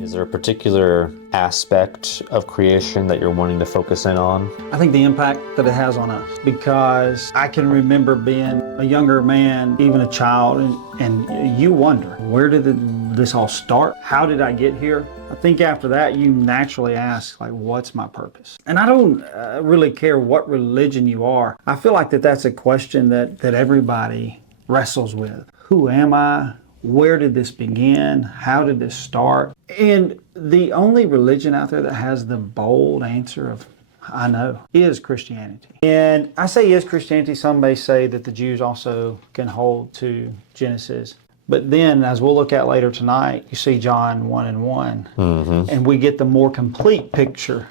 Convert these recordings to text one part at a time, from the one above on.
Is there a particular aspect of creation that you're wanting to focus in on? I think the impact that it has on us, because I can remember being a younger man, even a child, and you wonder, where did this all start? How did I get here? I think after that, you naturally ask, like, what's my purpose? And I don't really care what religion you are. I feel like that's a question that everybody wrestles with. Who am I? Where did this begin? How did this start? And the only religion out there that has the bold answer of, I know, is Christianity. And I say is Christianity. Some may say that the Jews also can hold to Genesis. But then, as we'll look at later tonight, you see John 1 and 1. Mm-hmm. And we get the more complete picture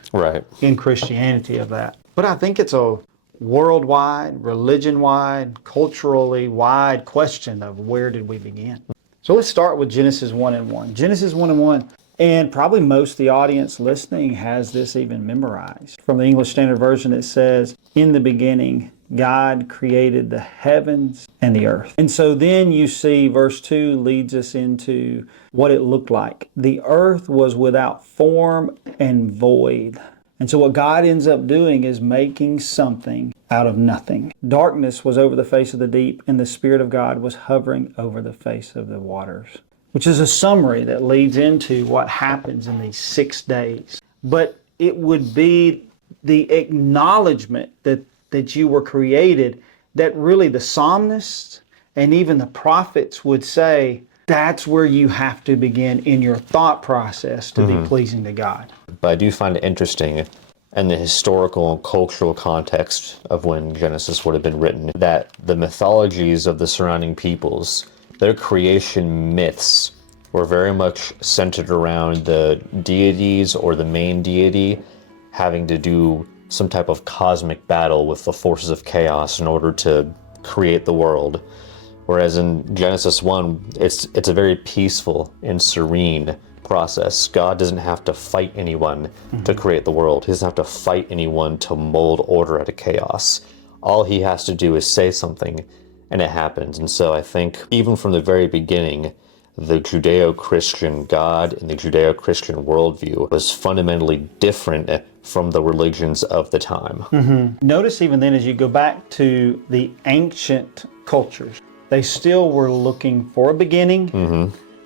in Christianity of that. But I think it's a worldwide, religion-wide, culturally wide question of where did we begin? So let's start with Genesis 1 and 1. Genesis 1 and 1. And probably most of the audience listening has this even memorized. From the English Standard Version, it says, "In the beginning, God created the heavens and the earth." And so then you see verse 2 leads us into what it looked like. The earth was without form and void. And so what God ends up doing is making something out of nothing. Darkness was over the face of the deep, and the Spirit of God was hovering over the face of the waters. Which is a summary that leads into what happens in these 6 days. But it would be the acknowledgement that you were created that really the psalmists and even the prophets would say, that's where you have to begin in your thought process to be pleasing to God. But I do find it interesting in the historical and cultural context of when Genesis would have been written, that the mythologies of the surrounding peoples, their creation myths were very much centered around the deities or the main deity having to do some type of cosmic battle with the forces of chaos in order to create the world. Whereas in Genesis 1, it's a very peaceful and serene process. God doesn't have to fight anyone to create the world. He doesn't have to fight anyone to mold order out of chaos. All he has to do is say something and it happens. And so I think even from the very beginning, the Judeo-Christian God and the Judeo-Christian worldview was fundamentally different from the religions of the time. Notice even then as you go back to the ancient cultures, they still were looking for a beginning,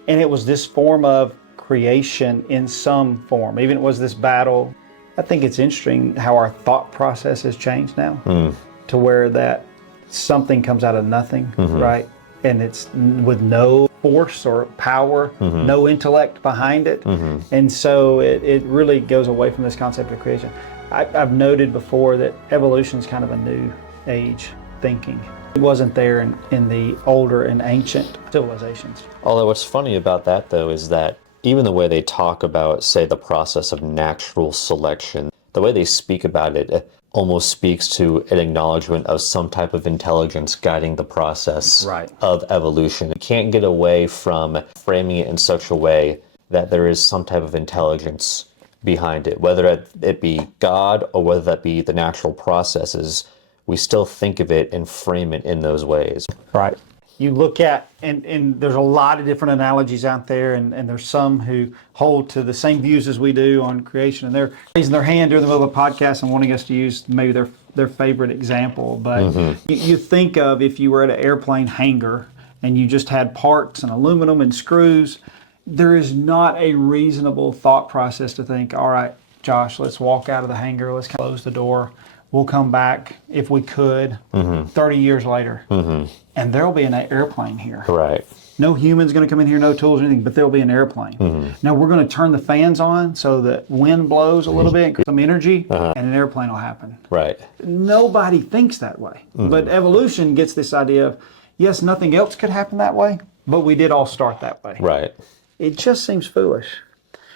and it was this form of creation in some form. Even it was this battle. I think it's interesting how our thought process has changed now to where that something comes out of nothing, right? And it's with no force or power, no intellect behind it. And so it really goes away from this concept of creation. I've noted before that evolution is kind of a new age thinking. It wasn't there in the older and ancient civilizations. Although what's funny about that, though, is that even the way they talk about, say, the process of natural selection, the way they speak about it almost speaks to an acknowledgement of some type of intelligence guiding the process of evolution. You can't get away from framing it in such a way that there is some type of intelligence behind it, whether it be God or whether that be the natural processes. We still think of it and frame it in those ways. Right. You look at, and there's a lot of different analogies out there, and there's some who hold to the same views as we do on creation, and they're raising their hand during the middle of the podcast and wanting us to use maybe their favorite example. But you think of if you were at an airplane hangar and you just had parts and aluminum and screws, there is not a reasonable thought process to think, all right, Josh, let's walk out of the hangar, let's close the door. We'll come back, if we could, 30 years later, and there'll be an airplane here. Right. No human's going to come in here, no tools or anything, but there'll be an airplane. Now, we're going to turn the fans on so that wind blows a little bit, some energy, and an airplane will happen. Right. Nobody thinks that way. But evolution gets this idea of, yes, nothing else could happen that way, but we did all start that way. Right. It just seems foolish.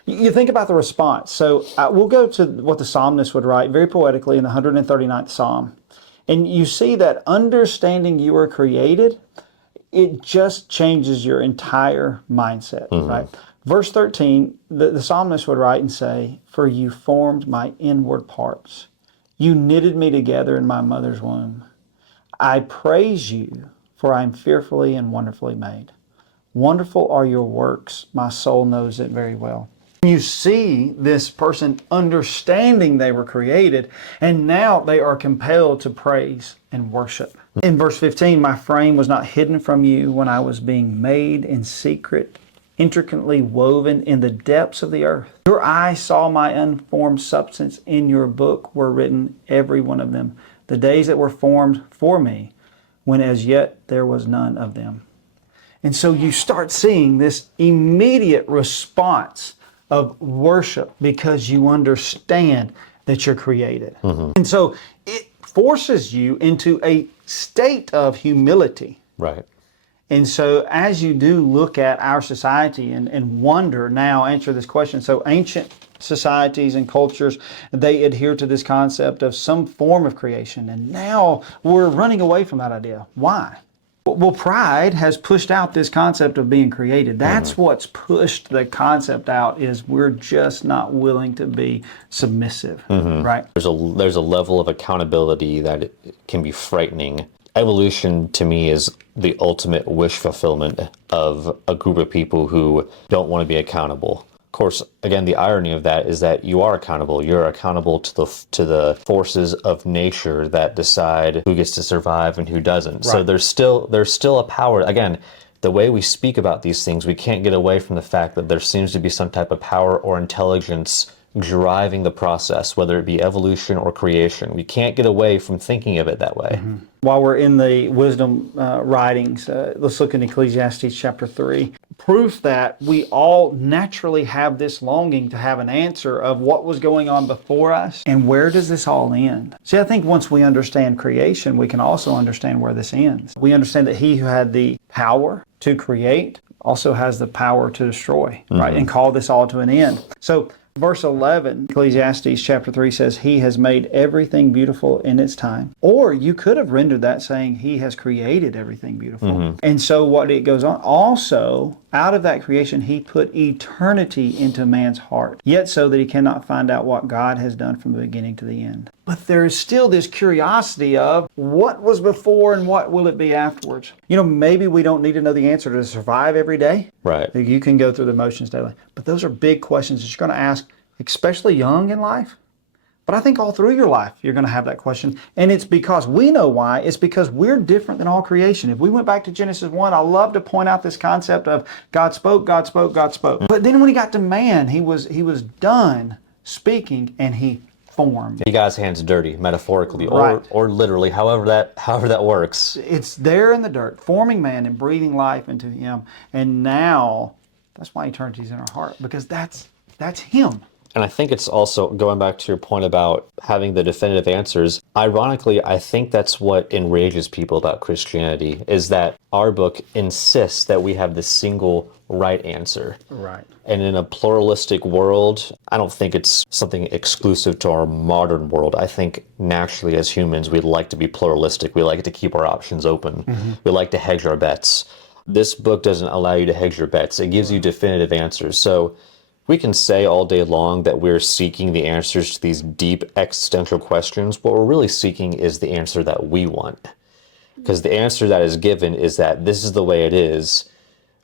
You think about the response. So we'll go to what the psalmist would write very poetically in the 139th Psalm. And you see that understanding you were created, it just changes your entire mindset, right? Verse 13, the psalmist would write and say, "For you formed my inward parts. You knitted me together in my mother's womb. I praise you, for I am fearfully and wonderfully made. Wonderful are your works. My soul knows it very well." You see this person understanding they were created, and now they are compelled to praise and worship. In verse 15, my frame was not hidden from you when I was being made in secret, intricately woven in the depths of the earth. Your eyes saw my unformed substance. In your book were written, every one of them, the days that were formed for me, when as yet there was none of them. And so you start seeing this immediate response of worship because you understand that you're created. And so it forces you into a state of humility. Right. And so as you do look at our society and wonder now, answer this question. So ancient societies and cultures, they adhere to this concept of some form of creation. And now we're running away from that idea. Why? Well, pride has pushed out this concept of being created. That's what's pushed the concept out, is we're just not willing to be submissive, right? There's a level of accountability that it can be frightening. Evolution, to me, is the ultimate wish fulfillment of a group of people who don't want to be accountable. Of course, again, the irony of that is that you are accountable. You're accountable to the forces of nature that decide who gets to survive and who doesn't. Right. So there's still a power. Again, the way we speak about these things, we can't get away from the fact that there seems to be some type of power or intelligence driving the process, whether it be evolution or creation. We can't get away from thinking of it that way. While we're in the wisdom writings, let's look in Ecclesiastes chapter 3. Proof that we all naturally have this longing to have an answer of what was going on before us and where does this all end. See, I think once we understand creation, we can also understand where this ends. We understand that he who had the power to create also has the power to destroy, right? And call this all to an end. So verse 11, Ecclesiastes chapter 3 says, he has made everything beautiful in its time. Or you could have rendered that saying, he has created everything beautiful. And so what it goes on, also, out of that creation, he put eternity into man's heart, yet so that he cannot find out what God has done from the beginning to the end. But there is still this curiosity of what was before and what will it be afterwards. You know, maybe we don't need to know the answer to survive every day. Right. You can go through the motions daily. But those are big questions that you're going to ask, especially young in life. But I think all through your life, you're going to have that question. And it's because we know why. It's because we're different than all creation. If we went back to Genesis 1, I love to point out this concept of God spoke, God spoke, God spoke. But then when he got to man, he was done speaking and he formed. He got his hands dirty, metaphorically Right. or literally, however that works. It's there in the dirt, forming man and breathing life into him. And now, that's why eternity's in our heart, because that's him. And I think it's also, going back to your point about having the definitive answers, ironically, I think that's what enrages people about Christianity, is that our book insists that we have the single right answer. Right. And in a pluralistic world, I don't think it's something exclusive to our modern world. I think naturally as humans, we'd like to be pluralistic. We like to keep our options open. We like to hedge our bets. This book doesn't allow you to hedge your bets. It gives you definitive answers. So we can say all day long that we're seeking the answers to these deep existential questions. What we're really seeking is the answer that we want. Because the answer that is given is that this is the way it is,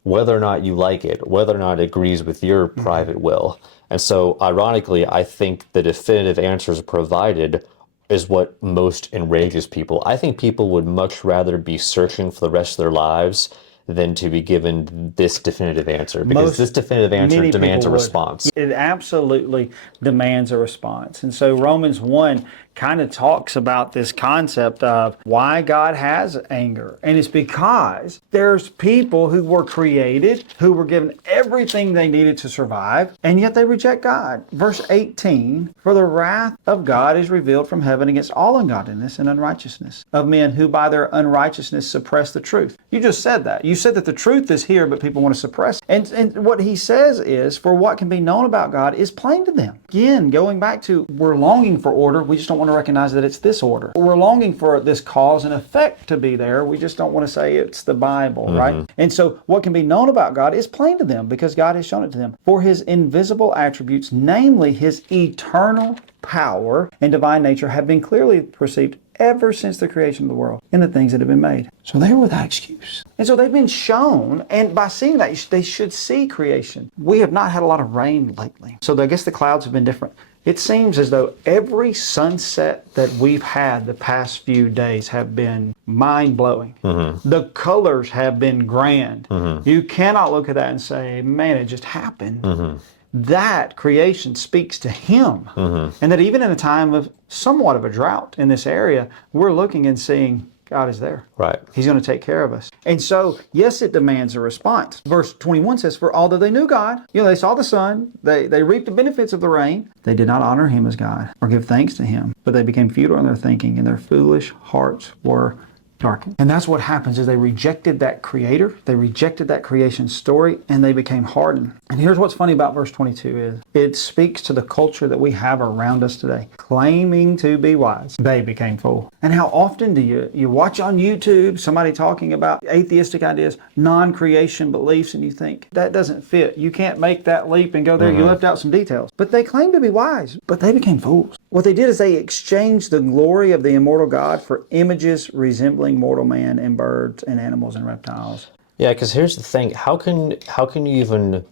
whether or not you like it, whether or not it agrees with your private will. And so, ironically, I think the definitive answers provided is what most enrages people. I think people would much rather be searching for the rest of their lives than to be given this definitive answer, because this definitive answer demands a response. It absolutely demands a response. And so Romans 1 kind of talks about this concept of why God has anger. And it's because there's people who were created, who were given everything they needed to survive, and yet they reject God. Verse 18, for the wrath of God is revealed from heaven against all ungodliness and unrighteousness of men who by their unrighteousness suppress the truth. You just said that. You said that the truth is here, but people want to suppress. And what he says is, for what can be known about God is plain to them. Again, going back to, we're longing for order, we just don't want to recognize that it's this order. We're longing for this cause and effect to be there, we just don't want to say it's the Bible, right? And so what can be known about God is plain to them because God has shown it to them. For his invisible attributes, namely his eternal power and divine nature, have been clearly perceived ever since the creation of the world in the things that have been made. So they're without excuse. And so they've been shown, and by seeing that, they should see creation. We have not had a lot of rain lately. So I guess the clouds have been different. It seems as though every sunset that we've had the past few days have been mind-blowing. The colors have been grand. You cannot look at that and say, man, it just happened. That creation speaks to Him. And that even in a time of somewhat of a drought in this area, we're looking and seeing God is there. Right. He's going to take care of us. And so, yes, it demands a response. Verse 21 says, for although they knew God, they saw the sun, they reaped the benefits of the rain, they did not honor Him as God or give thanks to Him, but they became futile in their thinking, and their foolish hearts were darkened. And that's what happens is they rejected that Creator, they rejected that creation story, and they became hardened. And here's what's funny about verse 22 is it speaks to the culture that we have around us today. Claiming to be wise, they became fools. And how often do you watch on YouTube somebody talking about atheistic ideas, non-creation beliefs, and you think, that doesn't fit. You can't make that leap and go there. You left out some details. But they claim to be wise, but they became fools. What they did is they exchanged the glory of the immortal God for images resembling mortal man and birds and animals and reptiles. Yeah, because here's the thing. How can you even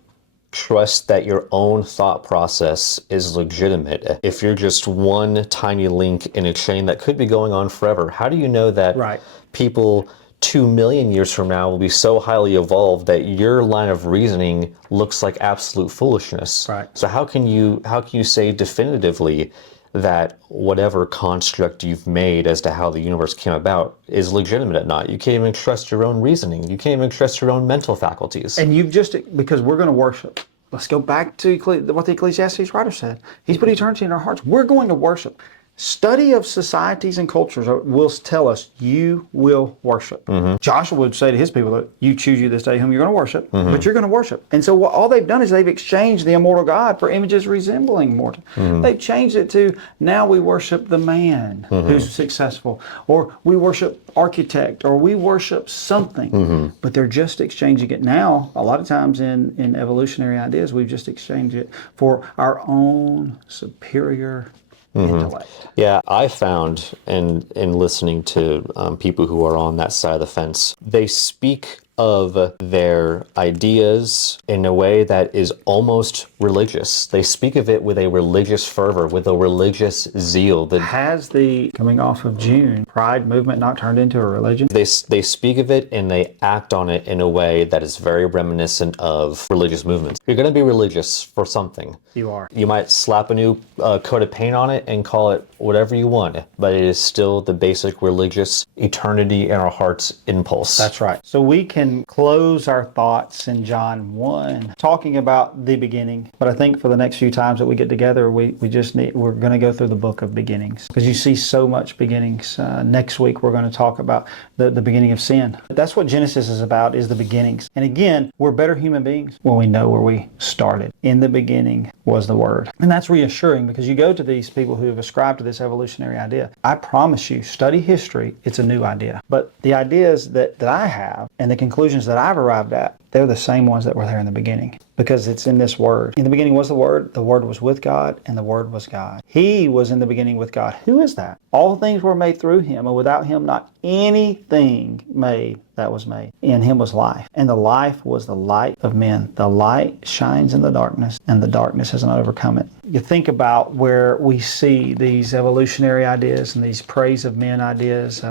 trust that your own thought process is legitimate if you're just one tiny link in a chain that could be going on forever? How do you know that people 2 million years from now will be so highly evolved that your line of reasoning looks like absolute foolishness? Right. So how can you say definitively that whatever construct you've made as to how the universe came about is legitimate or not? You can't even trust your own reasoning. You can't even trust your own mental faculties. And you've just, because we're going to worship. Let's go back to what the Ecclesiastes writer said. He's put eternity in our hearts. We're going to worship. Study of societies and cultures will tell us you will worship. Joshua would say to his people that you choose you this day whom you're going to worship, but you're going to worship. And so all they've done is they've exchanged the immortal God for images resembling mortal. They've changed it to now we worship the man who's successful, or we worship architect, or we worship something. But they're just exchanging it now. A lot of times in evolutionary ideas, we've just exchanged it for our own superior intellect. Yeah, I found in listening to people who are on that side of the fence, they speak of their ideas in a way that is almost religious. They speak of it with a religious fervor, with a religious zeal. Has the coming off of June Pride movement not turned into a religion? They speak of it and they act on it in a way that is very reminiscent of religious movements. You're going to be religious for something. You are. You might slap a new coat of paint on it and call it whatever you want, but it is still the basic religious eternity in our hearts impulse. That's right. So we can close our thoughts in John 1 talking about the beginning, but I think for the next few times that we get together, we're going to go through the book of beginnings, because you see so much beginnings. Next week we're going to talk about the beginning of sin. That's what Genesis is about, is the beginnings. And again, we're better human beings when we know where we started. In the beginning was the Word. And that's reassuring, because you go to these people who have ascribed to this evolutionary idea. I promise you, study history, it's a new idea. But the ideas that I have and the conclusions that I've arrived at, they're the same ones that were there in the beginning, because it's in this Word. In the beginning was the Word was with God, and the Word was God. He was in the beginning with God. Who is that? All things were made through Him, and without Him not anything made that was made. In Him was life, and the life was the light of men. The light shines in the darkness, and the darkness has not overcome it. You think about where we see these evolutionary ideas and these praise of men ideas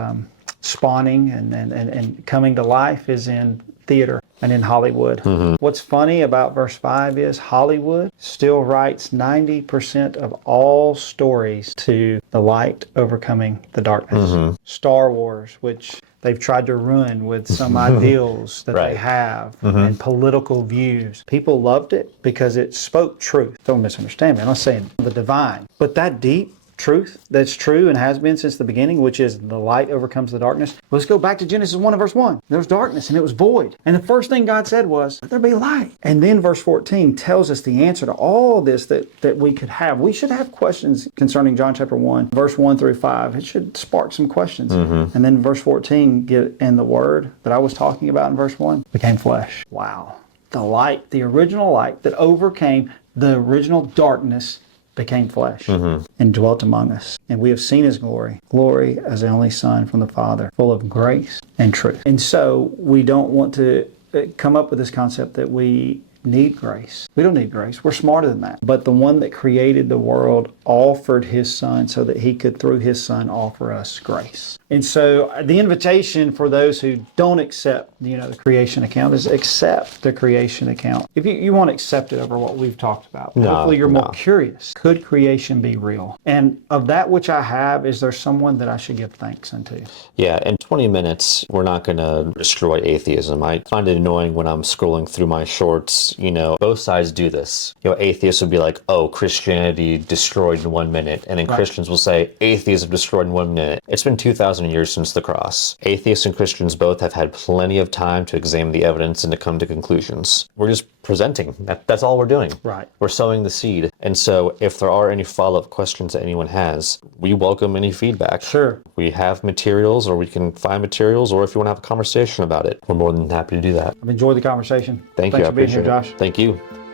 spawning and coming to life is in theater and in Hollywood. What's funny about verse 5 is Hollywood still writes 90% of all stories to the light overcoming the darkness. Star Wars, which they've tried to ruin with some ideals that they have and political views. People loved it because it spoke truth. Don't misunderstand me. I'm not saying the divine, but that deep truth that's true and has been since the beginning, which is the light overcomes the darkness. Let's go back to Genesis 1 and verse 1. There was darkness and it was void. And the first thing God said was, let there be light. And then verse 14 tells us the answer to all this that we could have. We should have questions concerning John chapter 1, verse 1 through 5. It should spark some questions. And then verse 14, and the Word that I was talking about in verse 1 became flesh. Wow. The light, the original light that overcame the original darkness, became flesh and dwelt among us. And we have seen his glory, glory as the only Son from the Father, full of grace and truth. And so we don't want to come up with this concept that we need grace. We don't need grace. We're smarter than that. But the one that created the world offered his Son so that he could, through his Son, offer us grace. And so the invitation for those who don't accept, the creation account is accept the creation account. If you want to accept it over what we've talked about, hopefully you're more curious. Could creation be real? And of that which I have, is there someone that I should give thanks unto? Yeah, in 20 minutes, we're not going to destroy atheism. I find it annoying when I'm scrolling through my shorts, both sides do this. Atheists would be like, oh, Christianity destroyed in 1 minute. And then Christians will say, atheism destroyed in 1 minute. It's been 2,000 years since the cross. Atheists and Christians both have had plenty of time to examine the evidence and to come to conclusions. We're just presenting. That's all we're doing. Right. We're sowing the seed. And so if there are any follow-up questions that anyone has, we welcome any feedback. Sure. We have materials, or we can find materials, or if you want to have a conversation about it, we're more than happy to do that. I've enjoyed the conversation. Thanks Thanks you. for being here, I appreciate Josh. it. Thank you.